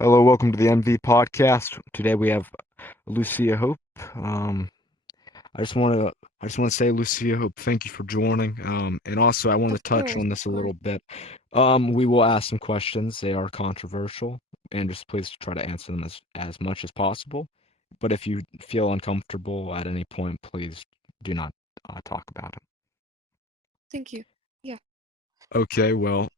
Hello, welcome to the MV podcast. Today we have Lucia Hope. Um, I just want to I just want to say, Lucia Hope, thank you for joining. And also I want to Of touch course, on of this a course. little bit. We will ask some questions. They are controversial, and just please try to answer them as much as possible. But if you feel uncomfortable at any point, please do not talk about it. Thank you. Yeah. Okay, well,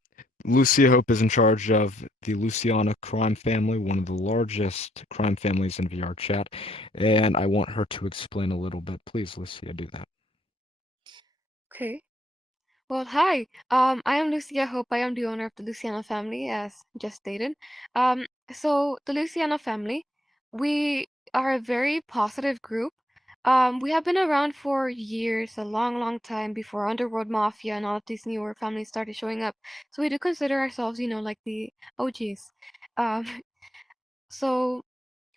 Lucia Hope is in charge of the Luciano crime family, one of the largest crime families in VR chat, and I want her to explain a little bit. Please, Lucia, do that. Okay. Well, hi. I am Lucia Hope. I am the owner of the Luciano family, as just stated. The Luciano family, we are a very positive group. We have been around for years, a long, long time before Underworld Mafia and all of these newer families started showing up. So we do consider ourselves, like the OGs. Um, so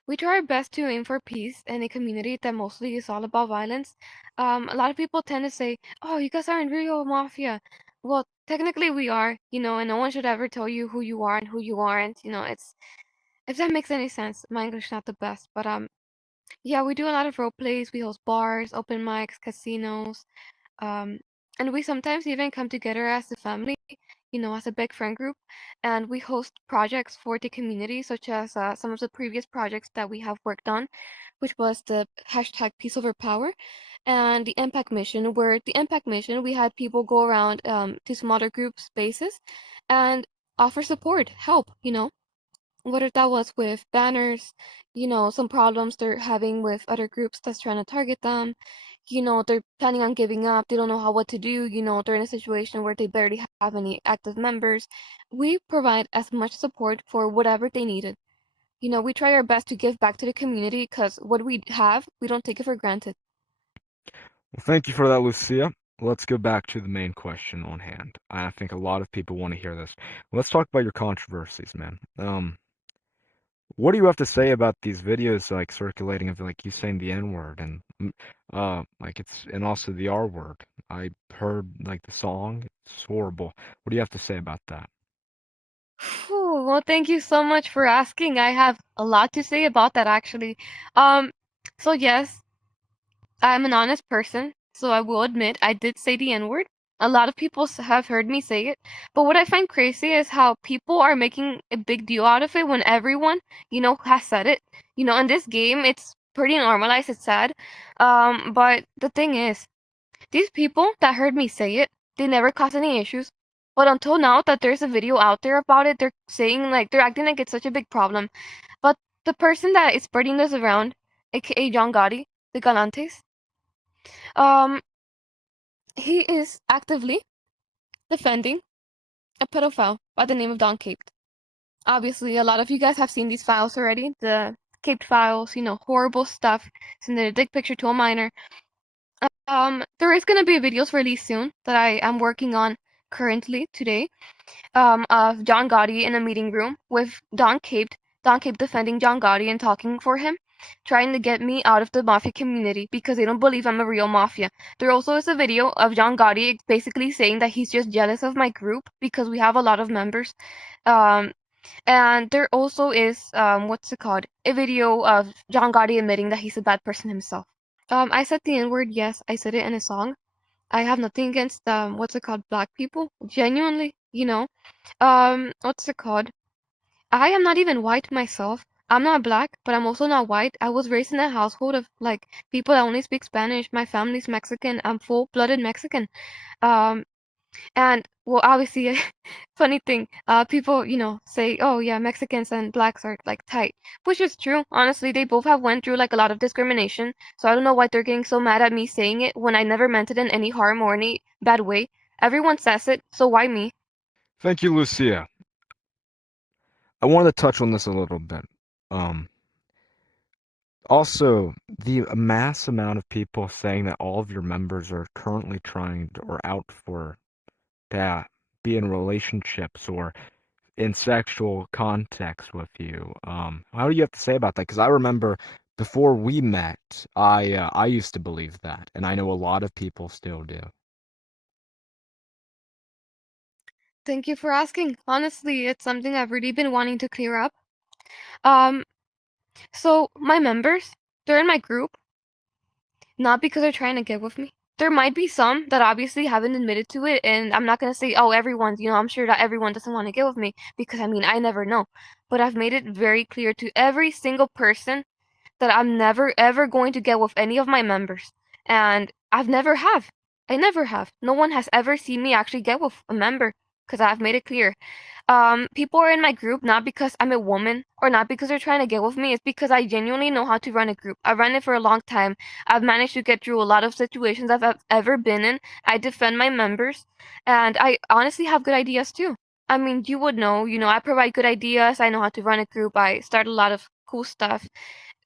We try our best to aim for peace in a community that mostly is all about violence. A lot of people tend to say, "Oh, you guys aren't real mafia." Well, technically we are, and no one should ever tell you who you are and who you aren't. It's if that makes any sense. My English not the best, but yeah, we do a lot of role plays. We host bars, open mics, casinos, um, and we sometimes even come together as a family, as a big friend group, and we host projects for the community, such as some of the previous projects that we have worked on, which was the hashtag Peace Over Power and the Impact Mission, where the Impact Mission, we had people go around to smaller group spaces and offer support, help, whether that was with banners, some problems they're having with other groups that's trying to target them, they're planning on giving up, they don't know how what to do, they're in a situation where they barely have any active members. We provide as much support for whatever they needed. We try our best to give back to the community because what we have, we don't take it for granted. Well, thank you for that, Lucia. Let's go back to the main question on hand. I think a lot of people want to hear this. Let's talk about your controversies, man. What do you have to say about these videos like circulating of like you saying the N word and like it's and also the R word? I heard like the song. It's horrible. What do you have to say about that? Phew, well, thank you so much for asking. I have a lot to say about that actually. Um, so yes, I'm an honest person, so I will admit I did say the N-word. A lot of people have heard me say it, but what I find crazy is how people are making a big deal out of it when everyone, has said it. In this game, it's pretty normalized, it's sad. But the thing is, these people that heard me say it, they never caused any issues. But until now that there's a video out there about it, they're saying like they're acting like it's such a big problem. But the person that is spreading this around, aka John Gotti, the Galantes, um, he is actively defending a pedophile by the name of Don Caped. Obviously, a lot of you guys have seen these files already. The Caped files, horrible stuff. Sending a dick picture to a minor. There is gonna be videos released soon that I am working on currently today. Of John Gotti in a meeting room with Don Caped defending John Gotti and talking for him, trying to get me out of the mafia community because they don't believe I'm a real mafia. There also is a video of John Gotti basically saying that he's just jealous of my group because we have a lot of members. Um, and there also is, what's it called? A video of John Gotti admitting that he's a bad person himself. I said the N word, yes, I said it in a song. I have nothing against, what's it called, black people. Genuinely, what's it called? I am not even white myself. I'm not black, but I'm also not white. I was raised in a household of like people that only speak Spanish. My family's Mexican. I'm full-blooded Mexican. Um, and well, obviously, funny thing, people, say, oh yeah, Mexicans and blacks are like tight, which is true. Honestly, they both have went through like a lot of discrimination. So I don't know why they're getting so mad at me saying it when I never meant it in any harm or any bad way. Everyone says it, so why me? Thank you, Lucia. I wanted to touch on this a little bit. Um, Also, the mass amount of people saying that all of your members are currently trying to, or out for to be in relationships or in sexual context with you. How do you have to say about that? Because I remember before we met, I used to believe that, and I know a lot of people still do. Thank you for asking. Honestly, it's something I've really been wanting to clear up. Um, so my members, they're in my group, not because they're trying to get with me. There might be some that obviously haven't admitted to it, and I'm not gonna say, oh, everyone's, I'm sure that everyone doesn't want to get with me, because I mean, I never know. But I've made it very clear to every single person that I'm never ever going to get with any of my members. And I've never have. I never have. No one has ever seen me actually get with a member because I've made it clear. People are in my group not because I'm a woman or not because they're trying to get with me. It's because I genuinely know how to run a group. I've run it for a long time. I've managed to get through a lot of situations I've ever been in. I defend my members, and I honestly have good ideas too. I mean, you would know, I provide good ideas. I know how to run a group. I start a lot of cool stuff.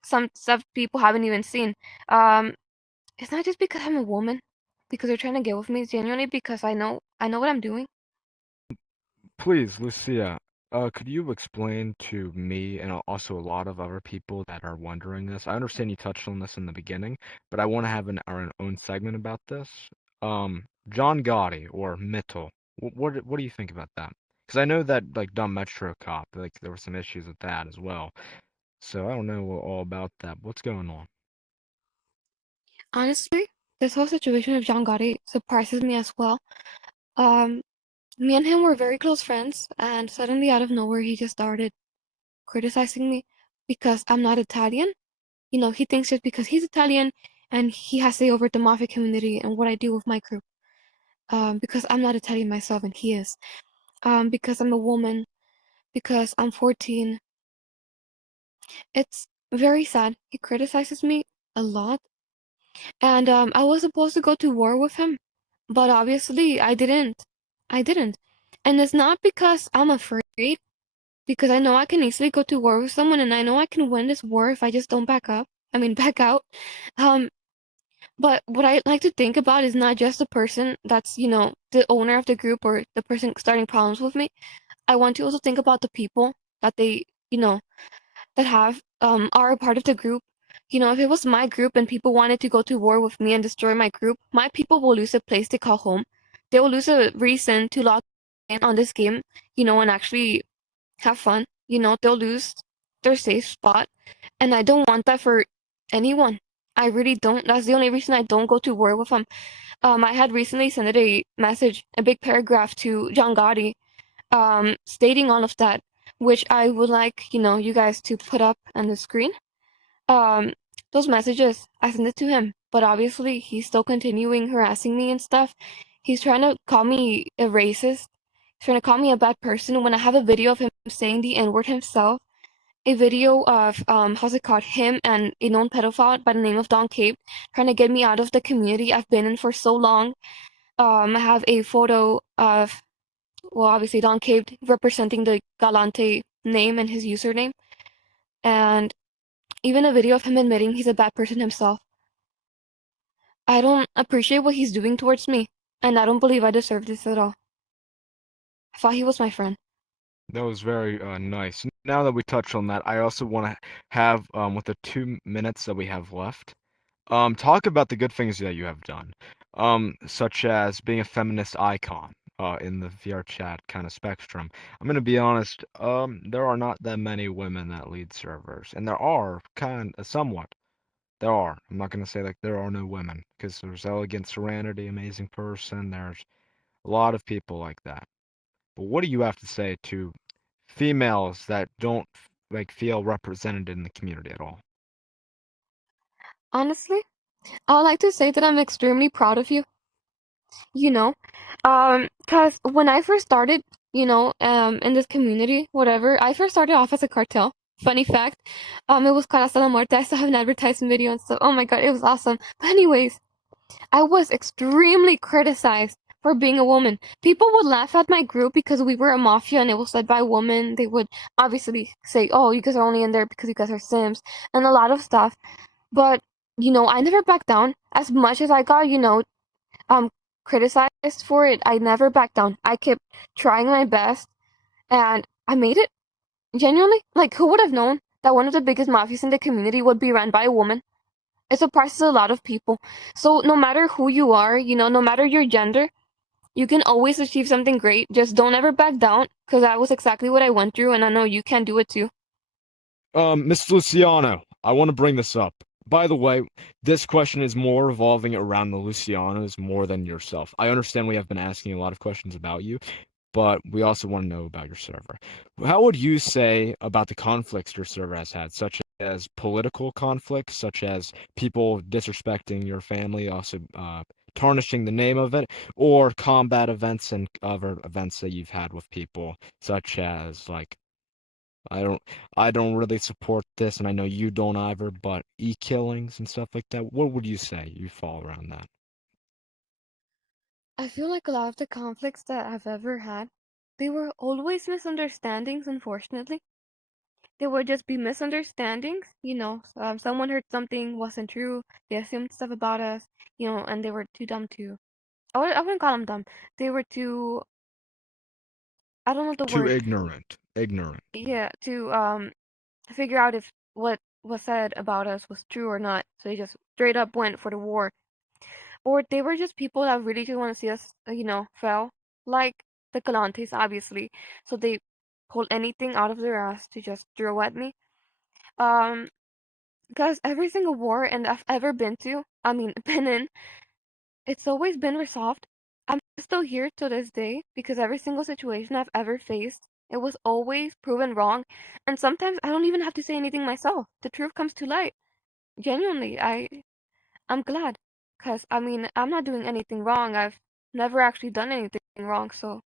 Some stuff people haven't even seen. Um, it's not just because I'm a woman, because they're trying to get with me. It's genuinely because I know what I'm doing. Please, Lucia, could you explain to me and also a lot of other people that are wondering this? I understand you touched on this in the beginning, but I want to have our own segment about this. John Gotti or Mittel, what do you think about that? Because I know that like Dumb Metro Cop, like there were some issues with that as well. So I don't know all about that. What's going on? Honestly, this whole situation of John Gotti surprises me as well. Um, Me and him were very close friends, and suddenly out of nowhere, he just started criticizing me because I'm not Italian. He thinks just because he's Italian and he has say over the mafia community and what I do with my group. Because I'm not Italian myself and he is. Because I'm a woman, because I'm 14. It's very sad. He criticizes me a lot. And I was supposed to go to war with him, but obviously I didn't. I didn't. And it's not because I'm afraid, because I know I can easily go to war with someone and I know I can win this war if I just don't back up. I mean, back out. Um, but what I like to think about is not just the person that's, the owner of the group or the person starting problems with me. I want to also think about the people that you know, that are a part of the group. If it was my group and people wanted to go to war with me and destroy my group, my people will lose a place to call home. They will lose a reason to log in on this game, and actually have fun. They'll lose their safe spot. And I don't want that for anyone. I really don't. That's the only reason I don't go to war with them. I had recently sent a message, a big paragraph to John Gotti, stating all of that, which I would like, you guys to put up on the screen. Um, those messages, I sent it to him, but obviously he's still continuing harassing me and stuff. He's trying to call me a racist. He's trying to call me a bad person when I have a video of him saying the N-word himself. A video of how's it called, him and a known pedophile by the name of Don Cape trying to get me out of the community I've been in for so long. I have a photo of, well, obviously Don Cape representing the Galante name and his username, and even a video of him admitting he's a bad person himself. I don't appreciate what he's doing towards me, and I don't believe I deserve this at all. I thought he was my friend. That was very nice. Now that we touched on that, I also want to have, with the 2 minutes that we have left, talk about the good things that you have done, such as being a feminist icon, in the VR chat kind of spectrum. I'm gonna be honest, there are not that many women that lead servers, and there are somewhat. There are. I'm not gonna say like there are no women, because there's Elegant Serenity, amazing person. There's a lot of people like that. But what do you have to say to females that don't like feel represented in the community at all? Honestly, I would like to say that I'm extremely proud of you. You know, Cause when I first started, in this community, whatever, I first started off as a cartel. Funny fact, it was called Hasta la Muerte. I still have an advertising video and stuff. Oh my god, it was awesome. But anyways, I was extremely criticized for being a woman. People would laugh at my group because we were a mafia and it was led by a woman. They would obviously say, "Oh, you guys are only in there because you guys are Sims," and a lot of stuff. But I never backed down. As much as I got, um, criticized for it, I never backed down. I kept trying my best, and I made it. Genuinely, like who would have known that one of the biggest mafias in the community would be run by a woman? It surprises a lot of people. So no matter who you are, no matter your gender, you can always achieve something great. Just don't ever back down, because that was exactly what I went through, and I know you can do it too. Miss Luciano, I want to bring this up. By the way, this question is more revolving around the Lucianos more than yourself. I understand we have been asking a lot of questions about you, but we also want to know about your server. How would you say about the conflicts your server has had, such as political conflicts, such as people disrespecting your family, also tarnishing the name of it, or combat events and other events that you've had with people, such as like I don't I don't really support this, and I know you don't either, but e-killings and stuff like that. What would you say you fall around that? I feel like a lot of the conflicts that I've ever had, they were always misunderstandings, unfortunately. They would just be misunderstandings, someone heard something wasn't true, they assumed stuff about us, and they were too dumb to. I wouldn't call them dumb. They were too, I don't know the Too word. ignorant. Ignorant. Yeah, to figure out if what was said about us was true or not. So they just straight up went for the war. Or they were just people that really didn't want to see us, fail. Like the Galantes, obviously. So they pulled anything out of their ass to just throw at me. Um, because every single war and I've ever been to, I mean, been in, it's always been resolved. I'm still here to this day because every single situation I've ever faced, it was always proven wrong. And sometimes I don't even have to say anything myself. The truth comes to light. Genuinely, I'm glad. Because, I mean, I'm not doing anything wrong. I've never actually done anything wrong. So,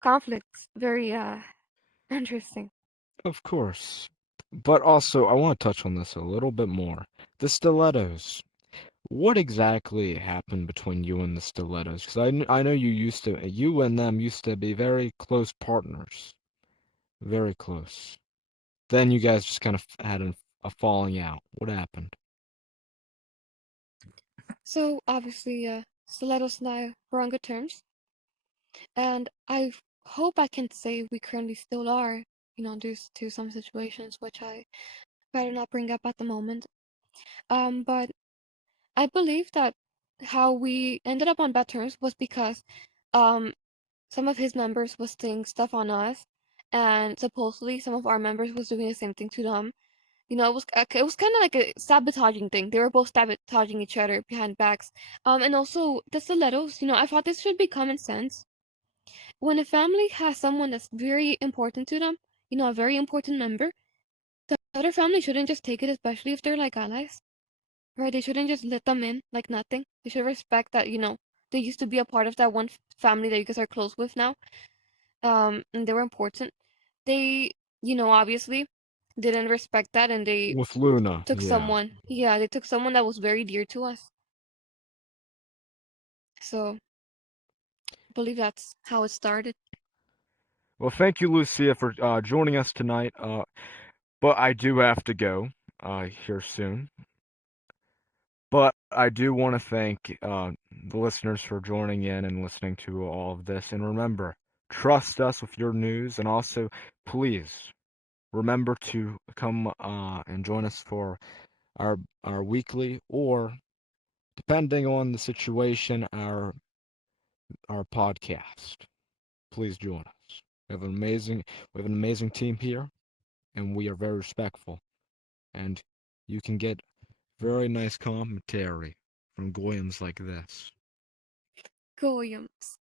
conflicts, very, interesting. Of course. But also, I want to touch on this a little bit more. The stilettos. What exactly happened between you and the stilettos? Because I know you and them used to be very close partners. Very close. Then you guys just kind of had a falling out. What happened? So, obviously, Stilettos and I were on good terms. And I hope I can say we currently still are, due to some situations which I better not bring up at the moment. But I believe that how we ended up on bad terms was because um some of his members was saying stuff on us, and supposedly some of our members was doing the same thing to them. It was kind of like a sabotaging thing. They were both sabotaging each other behind backs. And also the stilettos. I thought this should be common sense. When a family has someone that's very important to them, a very important member, the other family shouldn't just take it, especially if they're like allies, right? They shouldn't just let them in like nothing. They should respect that, they used to be a part of that one family that you guys are close with now. And they were important. They, obviously didn't respect that, and they With Luna, took yeah. someone, yeah, they took someone that was very dear to us. So I believe that's how it started. Well, thank you, Lucia, for joining us tonight. But I do have to go here soon. But I do want to thank the listeners for joining in and listening to all of this. And remember, trust us with your news. And also, please remember to come and join us for our our weekly, or depending on the situation, our podcast. Please join us. We have an amazing team here, and we are very respectful. And you can get very nice commentary from goyams like this. Goyams.